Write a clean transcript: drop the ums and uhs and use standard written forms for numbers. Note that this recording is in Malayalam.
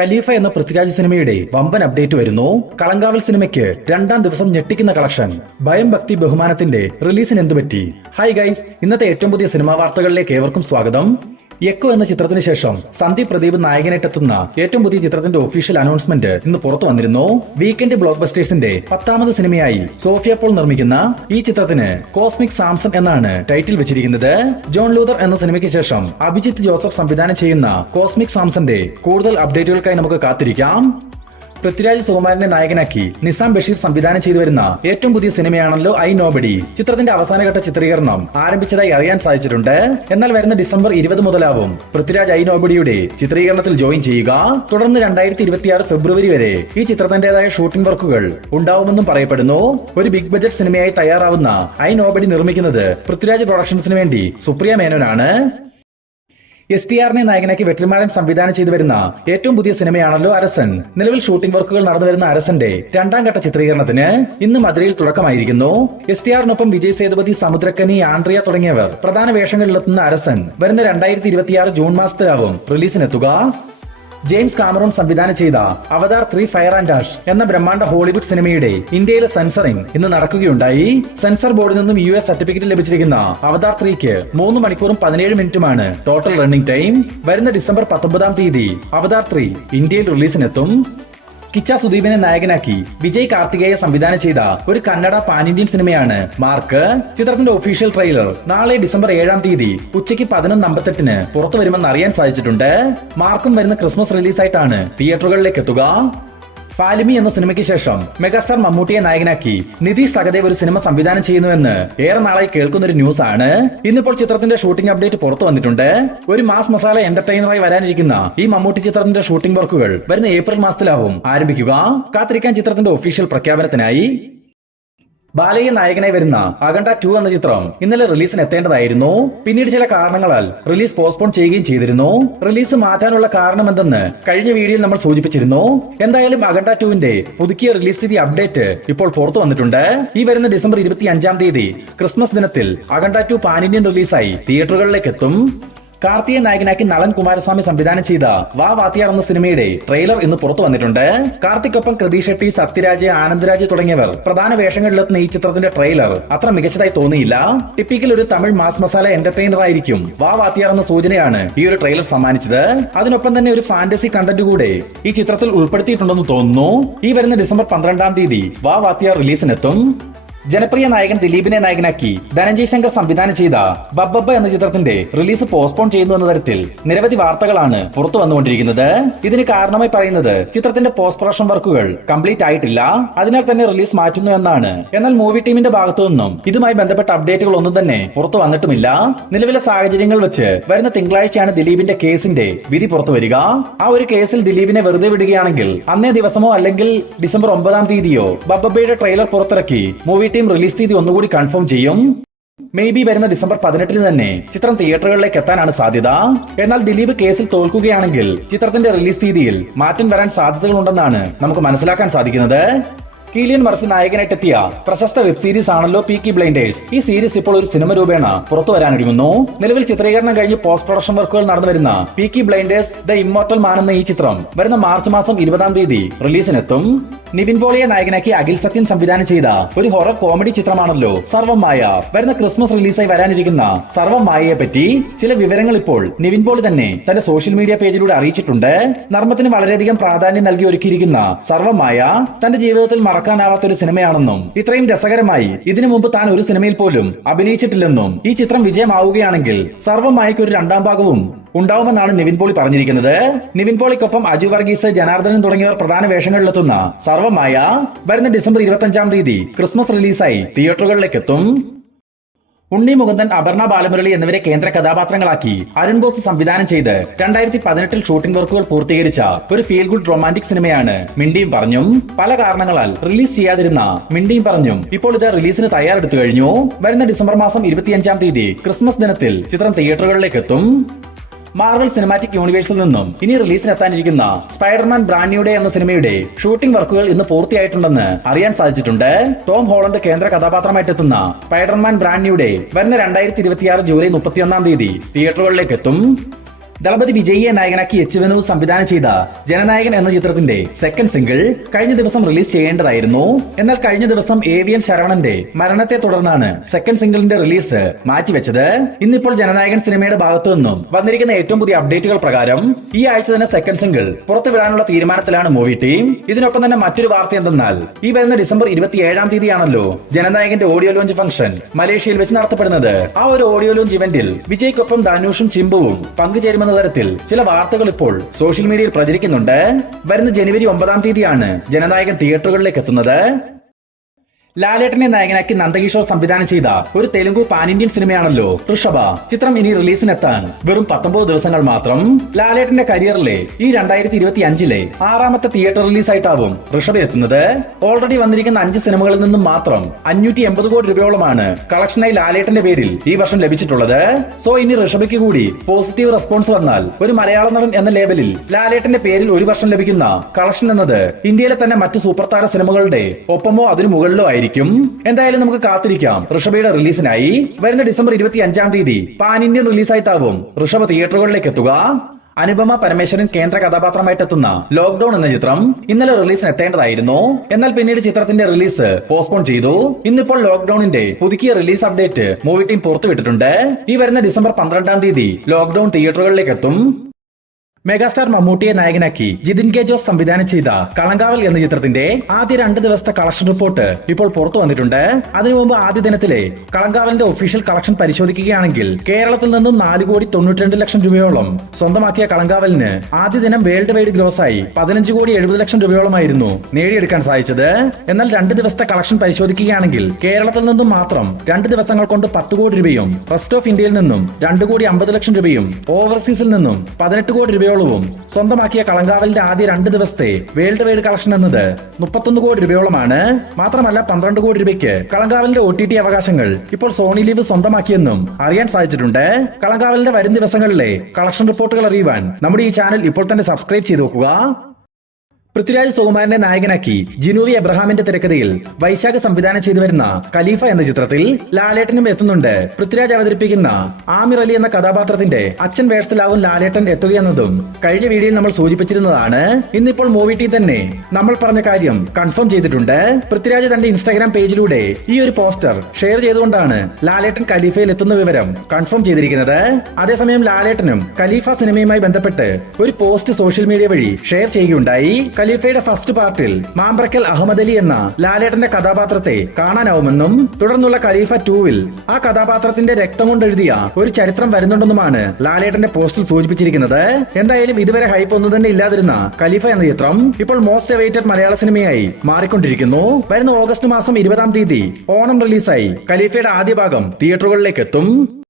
ഖലീഫ എന്ന പൃഥ്വിരാജ് സിനിമയുടെ വമ്പൻ അപ്ഡേറ്റ് വരുന്നു. കളങ്കാവൽ സിനിമയ്ക്ക് 2ാം ദിവസം ഞെട്ടിക്കുന്ന കളക്ഷൻ. ഭയം ഭക്തി ബഹുമാനത്തിന്റെ റിലീസിന് എന്തുപറ്റി? ഹായ് ഗൈസ്, ഇന്നത്തെ ഏറ്റവും പുതിയ സിനിമാ വാർത്തകളിലേക്ക് ഏവർക്കും സ്വാഗതം. എക്കോ എന്ന ചിത്രത്തിന് ശേഷം സന്ദീപ് പ്രദീപ് നായകനായിട്ടെത്തുന്ന ഏറ്റവും പുതിയ ചിത്രത്തിന്റെ ഒഫീഷ്യൽ അനൗൺസ്മെന്റ് ഇന്ന് പുറത്തു വന്നിരുന്നു. വീക്കെൻഡ് ബ്ലോക്ക് ബസ്റ്റേഴ്സിന്റെ 10ാമത് സിനിമയായി സോഫിയ പോൾ നിർമ്മിക്കുന്ന ഈ ചിത്രത്തിന് കോസ്മിക് സാംസൺ എന്നാണ് ടൈറ്റിൽ വെച്ചിരിക്കുന്നത്. ജോൺ ലൂതർ എന്ന സിനിമയ്ക്ക് ശേഷം അഭിജിത്ത് ജോസഫ് സംവിധാനം ചെയ്യുന്ന കോസ്മിക് സാംസന്റെ കൂടുതൽ അപ്ഡേറ്റുകൾക്കായി നമുക്ക് കാത്തിരിക്കാം. പൃഥ്വിരാജ് സുകുമാരനെ നായകനാക്കി നിസാം ബഷീർ സംവിധാനം ചെയ്തു വരുന്ന ഏറ്റവും പുതിയ സിനിമയാണല്ലോ ഐ നോബഡി. ചിത്രത്തിന്റെ അവസാനഘട്ട ചിത്രീകരണം ആരംഭിച്ചതായി അറിയാൻ സാധിച്ചിട്ടുണ്ട്. എന്നാൽ വരുന്ന ഡിസംബർ 20 മുതലാവും പൃഥ്വിരാജ് ഐ നോബഡിയുടെ ചിത്രീകരണത്തിൽ ജോയിൻ ചെയ്യുക. തുടർന്ന് 2026 ഫെബ്രുവരി വരെ ഈ ചിത്രത്തിന്റേതായ ഷൂട്ടിംഗ് വർക്കുകൾ ഉണ്ടാവുമെന്നും പറയപ്പെടുന്നു. ഒരു ബിഗ് ബജറ്റ് സിനിമയായി തയ്യാറാവുന്ന ഐ നോബഡി നിർമ്മിക്കുന്നത് പൃഥ്വിരാജ് പ്രൊഡക്ഷൻസിന് വേണ്ടി സുപ്രിയ മേനോനാണ്. STRനെ നായകനാക്കി വെട്രിമാരൻ സംവിധാനം ചെയ്തു വരുന്ന ഏറ്റവും പുതിയ സിനിമയാണല്ലോ അരസൻ. നിലവിൽ ഷൂട്ടിംഗ് വർക്കുകൾ നടന്നുവരുന്ന അരസന്റെ 2ാം ഘട്ട ചിത്രീകരണത്തിന് ഇന്ന് മധുരയിൽ തുടക്കമായിരിക്കുന്നു. STRനൊപ്പം വിജയ് സേതുപതി, സമുദ്രക്കനി, ആൻഡ്രിയ തുടങ്ങിയവർ പ്രധാന വേഷങ്ങളിലെത്തുന്ന അരസൻ വരുന്ന 2026 ജൂൺ മാസത്തിലാവും റിലീസിനെത്തുക. ജെയിംസ് കാമറൂൺ സംവിധാനം ചെയ്ത അവതാർ 3 ഫയർ ആൻഡ് ആഷ് എന്ന ബ്രഹ്മാണ്ഡ ഹോളിവുഡ് സിനിമയുടെ ഇന്ത്യയിലെ സെൻസറിംഗ് ഇന്ന് നടക്കുകയുണ്ടായി. സെൻസർ ബോർഡിൽ നിന്നും US സർട്ടിഫിക്കറ്റ് ലഭിച്ചിരിക്കുന്ന അവതാർ 3ക്ക് 3 മണിക്കൂറും 17 മിനിറ്റുമാണ് ടോട്ടൽ റണ്ണിംഗ് ടൈം. വരുന്ന ഡിസംബർ 19 തീയതി അവതാർ 3 ഇന്ത്യയിൽ റിലീസിനെത്തും. കിച്ച സുദീപിനെ നായകനാക്കി വിജയ് കാർത്തികേയ സംവിധാനം ചെയ്ത ഒരു കന്നഡ പാൻ ഇന്ത്യൻ സിനിമയാണ് മാർക്ക്. ചിത്രത്തിന്റെ ഒഫീഷ്യൽ ട്രെയിലർ നാളെ ഡിസംബർ 7 തീയതി ഉച്ചയ്ക്ക് 11:58 പുറത്തു വരുമെന്ന് അറിയാൻ സാധിച്ചിട്ടുണ്ട്. മാർക്കും വരുന്ന ക്രിസ്മസ് റിലീസായിട്ടാണ് തിയേറ്ററുകളിലേക്ക് എത്തുക. ഫാലിമി എന്ന സിനിമയ്ക്ക് ശേഷം മെഗാസ്റ്റാർ മമ്മൂട്ടിയെ നായകനാക്കി നിതീഷ് സഹദേവ് ഒരു സിനിമ സംവിധാനം ചെയ്യുന്നുവെന്ന് ഏറെ നാളായി കേൾക്കുന്ന ഒരു ന്യൂസ് ആണ്. ഇന്നിപ്പോൾ ചിത്രത്തിന്റെ ഷൂട്ടിംഗ് അപ്ഡേറ്റ് പുറത്തു വന്നിട്ടുണ്ട്. ഒരു മാസ് മസാല എന്റർടൈനറായി വരാനിരിക്കുന്ന ഈ മമ്മൂട്ടി ചിത്രത്തിന്റെ ഷൂട്ടിംഗ് വർക്കുകൾ വരുന്ന ഏപ്രിൽ മാസത്തിലാവും ആരംഭിക്കുക. കാത്തിരിക്കാൻ ചിത്രത്തിന്റെ ഒഫീഷ്യൽ പ്രഖ്യാപനത്തിനായി. ബാലയ്യ നായകനായി വരുന്ന അഖണ്ഡ 2 എന്ന ചിത്രം ഇന്നലെ റിലീസിന് എത്തേണ്ടതായിരുന്നു. പിന്നീട് ചില കാരണങ്ങളാൽ റിലീസ് പോസ്റ്റ്പോൺ ചെയ്യുകയും ചെയ്തിരുന്നു. റിലീസ് മാറ്റാനുള്ള കാരണം എന്തെന്ന് കഴിഞ്ഞ വീഡിയോയിൽ നമ്മൾ സൂചിപ്പിച്ചിരുന്നു. എന്തായാലും അഖണ്ഡ 2വിന്റെ പുതുക്കിയ റിലീസ് തീയതി അപ്ഡേറ്റ് ഇപ്പോൾ പുറത്തു വന്നിട്ടുണ്ട്. ഈ വരുന്ന ഡിസംബർ 25 തീയതി ക്രിസ്മസ് ദിനത്തിൽ അഖണ്ഡ 2 പാൻ ഇന്ത്യൻ റിലീസായി തിയേറ്ററുകളിലേക്ക് എത്തും. കാർത്തിയെ നായകനാക്കി നളൻ കുമാരസ്വാമി സംവിധാനം ചെയ്ത വാ വാത്തിയാർ എന്ന സിനിമയുടെ ട്രെയിലർ ഇന്ന് പുറത്തു വന്നിട്ടുണ്ട്. കാർത്തിക്കൊപ്പം കൃതി ഷെട്ടി, സത്യരാജ്, ആനന്ദ്രാജ് തുടങ്ങിയവർ പ്രധാന വേഷങ്ങളിലെത്തുന്ന ഈ ചിത്രത്തിന്റെ ട്രെയിലർ അത്ര മികച്ചതായി തോന്നിയില്ല. ടിപ്പിക്കൽ ഒരു തമിഴ് മാസ് മസാല എന്റർടൈനർ ആയിരിക്കും വാ വാത്തിയാർ എന്ന സൂചനയാണ് ഈ ഒരു ട്രെയിലർ സമ്മാനിച്ചത്. അതിനൊപ്പം തന്നെ ഒരു ഫാന്റസി കണ്ടന്റ് കൂടെ ഈ ചിത്രത്തിൽ ഉൾപ്പെടുത്തിയിട്ടുണ്ടെന്ന് തോന്നുന്നു. ഈ വരുന്ന ഡിസംബർ 12 തീയതി വാ വാത്തിയാർ റിലീസിനെത്തും. ജനപ്രിയ നായകൻ ദിലീപിനെ നായകനാക്കി ധനഞ്ജയ് ശങ്കർ സംവിധാനം ചെയ്ത ബബ്ബബ്ബ എന്ന ചിത്രത്തിന്റെ റിലീസ് പോസ്റ്റ്പോൺ ചെയ്യുന്നു എന്ന തരത്തിൽ നിരവധി വാർത്തകളാണ് പുറത്തു വന്നുകൊണ്ടിരിക്കുന്നത്. ഇതിന് കാരണമായി പറയുന്നത് ചിത്രത്തിന്റെ പോസ്റ്റ് പ്രൊഡക്ഷൻ വർക്കുകൾ കംപ്ലീറ്റ് ആയിട്ടില്ല, അതിനാൽ തന്നെ റിലീസ് മാറ്റുന്നു എന്നാണ്. എന്നാൽ മൂവി ടീമിന്റെ ഭാഗത്തു നിന്നും ഇതുമായി ബന്ധപ്പെട്ട അപ്ഡേറ്റുകൾ ഒന്നും തന്നെ പുറത്തു വന്നിട്ടുമില്ല. നിലവിലെ സാഹചര്യങ്ങൾ വെച്ച് വരുന്ന തിങ്കളാഴ്ചയാണ് ദിലീപിന്റെ കേസിന്റെ വിധി പുറത്തു വരിക. ആ ഒരു കേസിൽ ദിലീപിനെ വെറുതെ വിടുകയാണെങ്കിൽ അന്നേ ദിവസമോ അല്ലെങ്കിൽ ഡിസംബർ 9 തീയതിയോ ബബ്ബബ്ബയുടെ ട്രെയിലർ പുറത്തിറക്കി മൂവി ടീം റിലീസ് തീയതി ഒന്നുകൂടി കൺഫേം ചെയ്യും. മേബി വരുന്ന ഡിസംബർ 18 തന്നെ ചിത്രം തിയേറ്ററുകളിലേക്ക് എത്താനാണ് സാധ്യത. എന്നാൽ ദിലീപ് കേസിൽ തോൽക്കുകയാണെങ്കിൽ ചിത്രത്തിന്റെ റിലീസ് തീയതിയിൽ മാറ്റം വരാൻ സാധ്യതകളുണ്ടെന്നാണ് നമുക്ക് മനസ്സിലാക്കാൻ സാധിക്കുന്നത്. കീലിയൻ മർഫി നായകനായിട്ടെത്തിയ പ്രശസ്ത വെബ് സീരീസ് ആണല്ലോ പീക്കി ബ്ലൈൻഡേഴ്സ്. ഈ സീരീസ് ഇപ്പോൾ ഒരു സിനിമ രൂപേണ പുറത്തു വരാനൊരുങ്ങുന്നു. നിലവിൽ ചിത്രീകരണം കഴിഞ്ഞ് പോസ്റ്റ് പ്രൊഡക്ഷൻ വർക്കുകൾ നടന്നു വരുന്ന പീക്കി ബ്ലൈൻഡേഴ്സ് ദ ഇമ്മോർട്ടൽ മാൻ എന്ന ഈ ചിത്രം വരുന്ന മാർച്ച് മാസം 20 തീയതി റിലീസിനെത്തും. നിവിൻ പോളിയെ നായകനാക്കി അഖിൽ സത്യൻ സംവിധാനം ചെയ്ത ഒരു ഹൊറർ കോമഡി ചിത്രമാണല്ലോ സർവം മായ. വരുന്ന ക്രിസ്മസ് റിലീസായി വരാനിരിക്കുന്ന സർവം മായയെ പറ്റി ചില വിവരങ്ങൾ ഇപ്പോൾ നിവിൻ പോളി തന്നെ തന്റെ സോഷ്യൽ മീഡിയ പേജിലൂടെ അറിയിച്ചിട്ടുണ്ട്. നർമ്മത്തിന് വളരെയധികം പ്രാധാന്യം നൽകി ഒരുക്കിയിരിക്കുന്ന സർവം മായ തന്റെ ജീവിതത്തിൽ മറക്കാനാവാത്ത ഒരു സിനിമയാണെന്നും ഇത്രയും രസകരമായി ഇതിനു മുമ്പ് താൻ ഒരു സിനിമയിൽ പോലും അഭിനയിച്ചിട്ടില്ലെന്നും ഈ ചിത്രം വിജയമാവുകയാണെങ്കിൽ സർവം മായയ്ക്ക് ഒരു 2ാം ഭാഗവും ഉണ്ടാവുമെന്നാണ് നിവിൻ പോളി പറഞ്ഞിരിക്കുന്നത്. നിവിൻ പോളിക്കൊപ്പം അജു വർഗീസ്, ജനാർദ്ദനൻ തുടങ്ങിയവർ പ്രധാന വേഷങ്ങളിലെത്തുന്ന സർവമായ വരുന്ന ഡിസംബർ 25 തീയതി ക്രിസ്മസ് റിലീസായി തിയേറ്ററുകളിലേക്ക് എത്തും. ഉണ്ണി മുകുന്ദൻ, അപർണ ബാലമുരളി എന്നിവരെ കേന്ദ്ര കഥാപാത്രങ്ങളാക്കി അരുൺ ബോസ് സംവിധാനം ചെയ്ത് 2018 ഷൂട്ടിംഗ് വർക്കുകൾ പൂർത്തീകരിച്ച ഒരു ഫീൽ ഗുഡ് റൊമാന്റിക് സിനിമയാണ് മിണ്ടിയും പറഞ്ഞും. പല കാരണങ്ങളാൽ റിലീസ് ചെയ്യാതിരുന്ന മിണ്ടിയും പറഞ്ഞും ഇപ്പോൾ ഇത് റിലീസിന് തയ്യാറെടുത്തു കഴിഞ്ഞു. വരുന്ന ഡിസംബർ മാസം 25 തീയതി ക്രിസ്മസ് ദിനത്തിൽ ചിത്രം തിയേറ്ററുകളിലേക്ക് എത്തും. മാർവൽ സിനിമാറ്റിക് യൂണിവേഴ്സിൽ നിന്നും ഇനി റിലീസിനെത്താനിരിക്കുന്ന സ്പൈഡർമാൻ ബ്രാൻഡ് ന്യൂ ഡേ എന്ന സിനിമയുടെ ഷൂട്ടിംഗ് വർക്കുകൾ ഇന്ന് പൂർത്തിയായിട്ടുണ്ടെന്ന് അറിയാൻ സാധിച്ചിട്ടുണ്ട്. ടോം ഹോളണ്ട് കേന്ദ്ര കഥാപാത്രമായിട്ടെത്തുന്ന സ്പൈഡർമാൻ ബ്രാൻഡ് ന്യൂ ഡേ വരുന്ന 2026 ജൂലൈ 31 തീയതി തിയേറ്ററുകളിലേക്ക് എത്തും. ദളപതി വിജയിയെ നായകനാക്കി എച്ച് വിനോദ് സംവിധാനം ചെയ്ത ജനനായകൻ എന്ന ചിത്രത്തിന്റെ സെക്കൻഡ് സിംഗിൾ കഴിഞ്ഞ ദിവസം റിലീസ് ചെയ്യേണ്ടതായിരുന്നു. എന്നാൽ കഴിഞ്ഞ ദിവസം AVN ശരവണന്റെ മരണത്തെ തുടർന്നാണ് സെക്കൻഡ് സിംഗിളിന്റെ റിലീസ് മാറ്റിവെച്ചത്. ഇന്നിപ്പോൾ ജനനായകൻ സിനിമയുടെ ഭാഗത്തു നിന്നും വന്നിരിക്കുന്ന ഏറ്റവും പുതിയ അപ്ഡേറ്റുകൾ പ്രകാരം ഈ ആഴ്ച തന്നെ സെക്കൻഡ് സിംഗിൾ പുറത്തുവിടാനുള്ള തീരുമാനത്തിലാണ് മൂവി ടീം. ഇതിനൊപ്പം തന്നെ മറ്റൊരു വാർത്ത എന്തെന്നാൽ ഈ വരുന്ന ഡിസംബർ 27 തീയതിയാണല്ലോ ജനനായകന്റെ ഓഡിയോ ലോഞ്ച് ഫംഗ്ഷൻ മലേഷ്യയിൽ വെച്ച് നടത്തപ്പെടുന്നത്. ആ ഒരു ഓഡിയോ ലോഞ്ച് ഇവന്റിൽ വിജയ്ക്കൊപ്പം ധനുഷും ചിമ്പുവും പങ്കുചേരുമെന്ന തരത്തിൽ ചില വാർത്തകൾ ഇപ്പോൾ സോഷ്യൽ മീഡിയയിൽ പ്രചരിക്കുന്നുണ്ട്. വരുന്ന ജനുവരി 9 തീയതിയാണ് ജനനായകൻ തിയേറ്ററുകളിലേക്ക് എത്തുന്നത്. ലാലേട്ടനെ നായകനാക്കി നന്ദകിഷോർ സംവിധാനം ചെയ്ത ഒരു തെലുങ്ക് പാൻ ഇന്ത്യൻ സിനിമയാണല്ലോ ഋഷഭ. ചിത്രം ഇനി റിലീസിനെത്താൻ വെറും 19 ദിവസങ്ങൾ മാത്രം. ലാലേട്ടന്റെ കരിയറിലെ ഈ 2025 6ാമത്തെ തിയേറ്റർ റിലീസായിട്ടാവും ഋഷഭ എത്തുന്നത്. ഓൾറെഡി വന്നിരിക്കുന്ന 5 സിനിമകളിൽ നിന്നും മാത്രം 580 കോടി രൂപയോളമാണ് കളക്ഷനായി ലാലേട്ടന്റെ പേരിൽ ഈ വർഷം ലഭിച്ചിട്ടുള്ളത്. സോ ഇനി ഋഷഭയ്ക്ക് കൂടി പോസിറ്റീവ് റെസ്പോൺസ് വന്നാൽ ഒരു മലയാള നടൻ എന്ന ലേബലിൽ ലാലേട്ടന്റെ പേരിൽ ഒരു വർഷം ലഭിക്കുന്ന കളക്ഷൻ എന്നത് ഇന്ത്യയിലെ തന്നെ മറ്റ് സൂപ്പർ താര സിനിമകളുടെ ഒപ്പമോ അതിനു മുകളിലോ ആയിരിക്കും. എന്തായാലും നമുക്ക് കാത്തിരിക്കാം ഋഷഭയുടെ റിലീസിനായി. വരുന്ന ഡിസംബർ 25 തീയതി പാൻ ഇന്ത്യൻ റിലീസായിട്ടാവും ഋഷഭ തിയേറ്ററുകളിലേക്ക് എത്തുക. അനുപമ പരമേശ്വരൻ കേന്ദ്ര കഥാപാത്രമായിട്ടെത്തുന്ന ലോക്ക്ഡൌൺ എന്ന ചിത്രം ഇന്നലെ റിലീസിന് എത്തേണ്ടതായിരുന്നു. എന്നാൽ പിന്നീട് ചിത്രത്തിന്റെ റിലീസ് പോസ്റ്റ്പോൺ ചെയ്തു. ഇന്നിപ്പോൾ ലോക്ക്ഡൌണിന്റെ പുതുക്കിയ റിലീസ് അപ്ഡേറ്റ് മൂവി ടീം പുറത്തുവിട്ടിട്ടുണ്ട്. ഈ വരുന്ന ഡിസംബർ 12 തീയതി ലോക്ക്ഡൌൺ തിയേറ്ററുകളിലേക്ക് എത്തും. മെഗാസ്റ്റാർ മമ്മൂട്ടിയെ നായകനാക്കി ജിതിൻ കെ ജോസ് സംവിധാനം ചെയ്ത കളങ്കാവൽ എന്ന ചിത്രത്തിന്റെ ആദ്യ 2 ദിവസത്തെ കളക്ഷൻ റിപ്പോർട്ട് ഇപ്പോൾ പുറത്തു വന്നിട്ടുണ്ട്. അതിനു മുമ്പ് ആദ്യ ദിനത്തിലെ കളങ്കാവലിന്റെ ഒഫീഷ്യൽ കളക്ഷൻ പരിശോധിക്കുകയാണെങ്കിൽ കേരളത്തിൽ നിന്നും 4,92,00,000 രൂപയോളം സ്വന്തമാക്കിയ കളങ്കാവലിന് ആദ്യ ദിനം വേൾഡ് വൈഡ് ഗ്രോസായി 15,70,00,000 രൂപയോളമായിരുന്നു നേടിയെടുക്കാൻ സാധിച്ചത്. എന്നാൽ 2 ദിവസത്തെ കളക്ഷൻ പരിശോധിക്കുകയാണെങ്കിൽ കേരളത്തിൽ നിന്നും മാത്രം 2 ദിവസങ്ങൾ കൊണ്ട് 10 കോടി രൂപയും റെസ്റ്റ് ഓഫ് ഇന്ത്യയിൽ നിന്നും 2,50,00,000 രൂപയും ഓവർസീസിൽ നിന്നും 18 കോടി രൂപ സ്വന്തമാക്കിയ കളങ്കാവലിന്റെ ആദ്യ 2 ദിവസത്തെ വേൾഡ് വൈഡ് കളക്ഷൻ എന്നത് 31 കോടി രൂപയോളമാണ്. മാത്രമല്ല 12 കോടി രൂപയ്ക്ക് കളങ്കാവലിന്റെ OTT അവകാശങ്ങൾ ഇപ്പോൾ സോണി ലീവ് സ്വന്തമാക്കിയെന്നും അറിയാൻ സാധിച്ചിട്ടുണ്ട്. കളങ്കാവലിന്റെ വരും ദിവസങ്ങളിലെ കളക്ഷൻ റിപ്പോർട്ടുകൾ അറിയുവാൻ നമ്മുടെ ഈ ചാനൽ ഇപ്പോൾ തന്നെ സബ്സ്ക്രൈബ് ചെയ്ത് നോക്കുക. പൃഥ്വിരാജ് സുകുമാരനെ നായകനാക്കി ജിനൂവി എബ്രഹാമിന്റെ തിരക്കഥയിൽ വൈശാഖ് സംവിധാനം ചെയ്തു വരുന്ന ഖലീഫ എന്ന ചിത്രത്തിൽ ലാലേട്ടനും എത്തുന്നുണ്ട്. പൃഥ്വിരാജ് അവതരിപ്പിക്കുന്ന ആമിർ അലി എന്ന കഥാപാത്രത്തിന്റെ അച്ഛൻ വേഷത്തിലാവും ലാലേട്ടൻ എത്തുകയെന്നതും കഴിഞ്ഞ വീഡിയോയിൽ നമ്മൾ സൂചിപ്പിച്ചിരുന്നതാണ്. ഇന്നിപ്പോൾ മൂവി ടീം തന്നെ നമ്മൾ പറഞ്ഞ കാര്യം കൺഫേം ചെയ്തിട്ടുണ്ട്. പൃഥ്വിരാജ് തന്റെ ഇൻസ്റ്റാഗ്രാം പേജിലൂടെ ഈ ഒരു പോസ്റ്റർ ഷെയർ ചെയ്തുകൊണ്ടാണ് ലാലേട്ടൻ ഖലീഫയിൽ എത്തുന്ന വിവരം കൺഫേം ചെയ്തിരിക്കുന്നത്. അതേസമയം ലാലേട്ടനും ഖലീഫ സിനിമയുമായി ബന്ധപ്പെട്ട് ഒരു പോസ്റ്റ് സോഷ്യൽ മീഡിയ വഴി ഷെയർ ചെയ്യുകയുണ്ടായി. ഖലീഫയുടെ ഫസ്റ്റ് പാർട്ടിൽ മാമ്പ്രക്കൽ അഹമ്മദ് അലി എന്ന ലാലേട്ടന്റെ കഥാപാത്രത്തെ കാണാനാവുമെന്നും തുടർന്നുള്ള ഖലീഫ 2-ൽ ആ കഥാപാത്രത്തിന്റെ രക്തം കൊണ്ട് എഴുതിയ ഒരു ചരിത്രം വരുന്നുണ്ടെന്നുമാണ് ലാലേട്ടന്റെ പോസ്റ്റിൽ സൂചിപ്പിച്ചിരിക്കുന്നത്. എന്തായാലും ഇതുവരെ ഹൈപ്പ് ഒന്നും തന്നെ ഇല്ലാതിരുന്ന ഖലീഫ എന്ന ചിത്രം ഇപ്പോൾ മോസ്റ്റ് അവൈറ്റഡ് മലയാള സിനിമയായി മാറിക്കൊണ്ടിരിക്കുന്നു. വരുന്ന ഓഗസ്റ്റ് മാസം 20 തീയതി ഓണം റിലീസായി ഖലീഫയുടെ ആദ്യ ഭാഗം തിയേറ്ററുകളിലേക്ക് എത്തും.